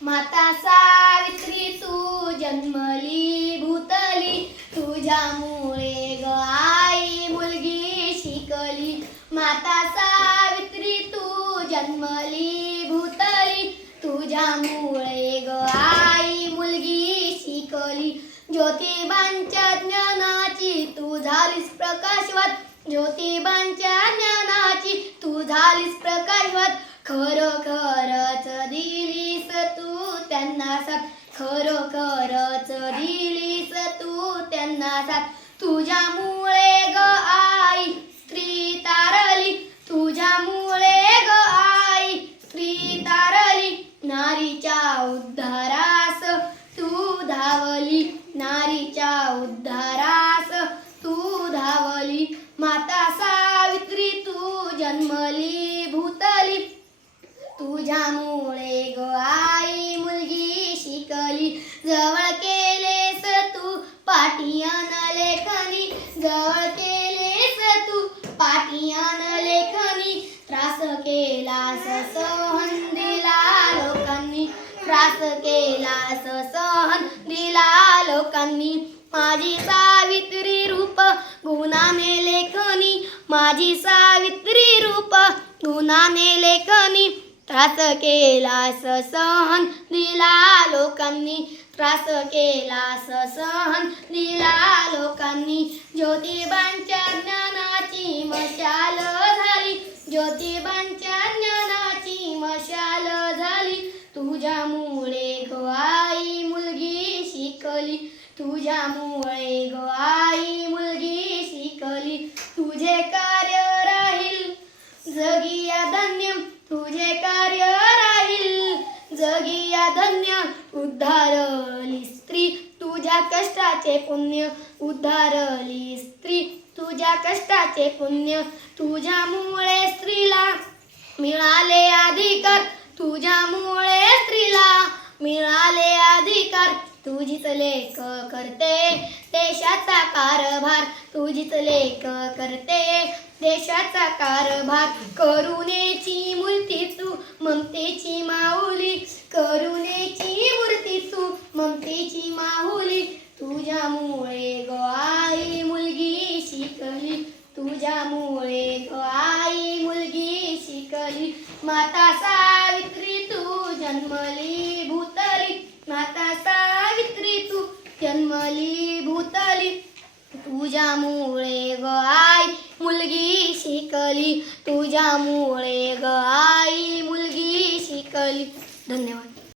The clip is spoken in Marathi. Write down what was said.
माता सावित्री तू जन्मली भूतली, तुझ्यामुळे ग आई मुलगी शिकली. माता सावित्री तू जन्मली भूतली, तुझ्यामुळे ग आई मुलगी शिकली. ज्योतिबांच्या ज्ञानाची तू झालीस प्रकाशवत, ज्योतिबांच्या ज्ञानाची तू झालीस प्रकाशवत. खरोखरच दिलीस तू त्यांना साथ, खरोखरच दिलीस तू त्यांना साथ. तुझ्यामुळे ग आई स्त्री तारली, तुझ्यामुळे ग आई स्त्री तारली. नारीच्या उद्धारास तू धावली, नारीच्या उद्धारास तू धावली. माता सावित्री तू जन्मली भूतली, तुझ्यामुळे ग आई मुलगी शिकली. जवळ केलेस तू पाठियान लेखनी, जवळ केलेस तू पाठियान लेखनी. त्रास केलास सहन दिला लोकांनी, त्रास केलास सहन दिला लोकांनी. माझी सावित्री रूप गुणाने लेखनी, माझी सावित्री रूप गुणाने लेखनी. त्रास केलास सहन दिला लोकांनी, त्रास केलास सहन दिला लोकांनी. ज्योतिबांच्या ज्ञानाची मशाल झाली, ज्योतिबांच्या ज्ञानाची मशाल झाली. तुझ्यामुळे ग आई मुलगी शिकली, तुझ्यामुळे ग आई मुलगी शिकली. तुझे कार्य राहील जगी धन्य, तुझे कार्य राहील जगी धन्य. उद्धारली स्त्री तुझ्या कष्टाचे पुण्य, उद्धारली स्त्री तुझ्या कष्टाचे पुण्य. तुझ्यामुळे स्त्रीला मिळाले अधिकार, तुझ्यामुळे स्त्रीला मिळाले अधिकार. तुझीच लेख करते देशाचा कारभार, तुझीच लेख करते देशाचा कारभार. करुणेची मूर्ती तू ममतेची माऊली, करुणेची मूर्ती तू ममतेची माऊली. तुझ्यामुळे ग आई मुलगी शिकली, तुझ्यामुळे ग आई मुलगी शिकली. माता सावित्री तू जन्मली भूतली, माता सावित्री तू जन्मली भूतली. तुझ्यामुळे ग आई मुलगी शिकली, तुझ्यामुळे ग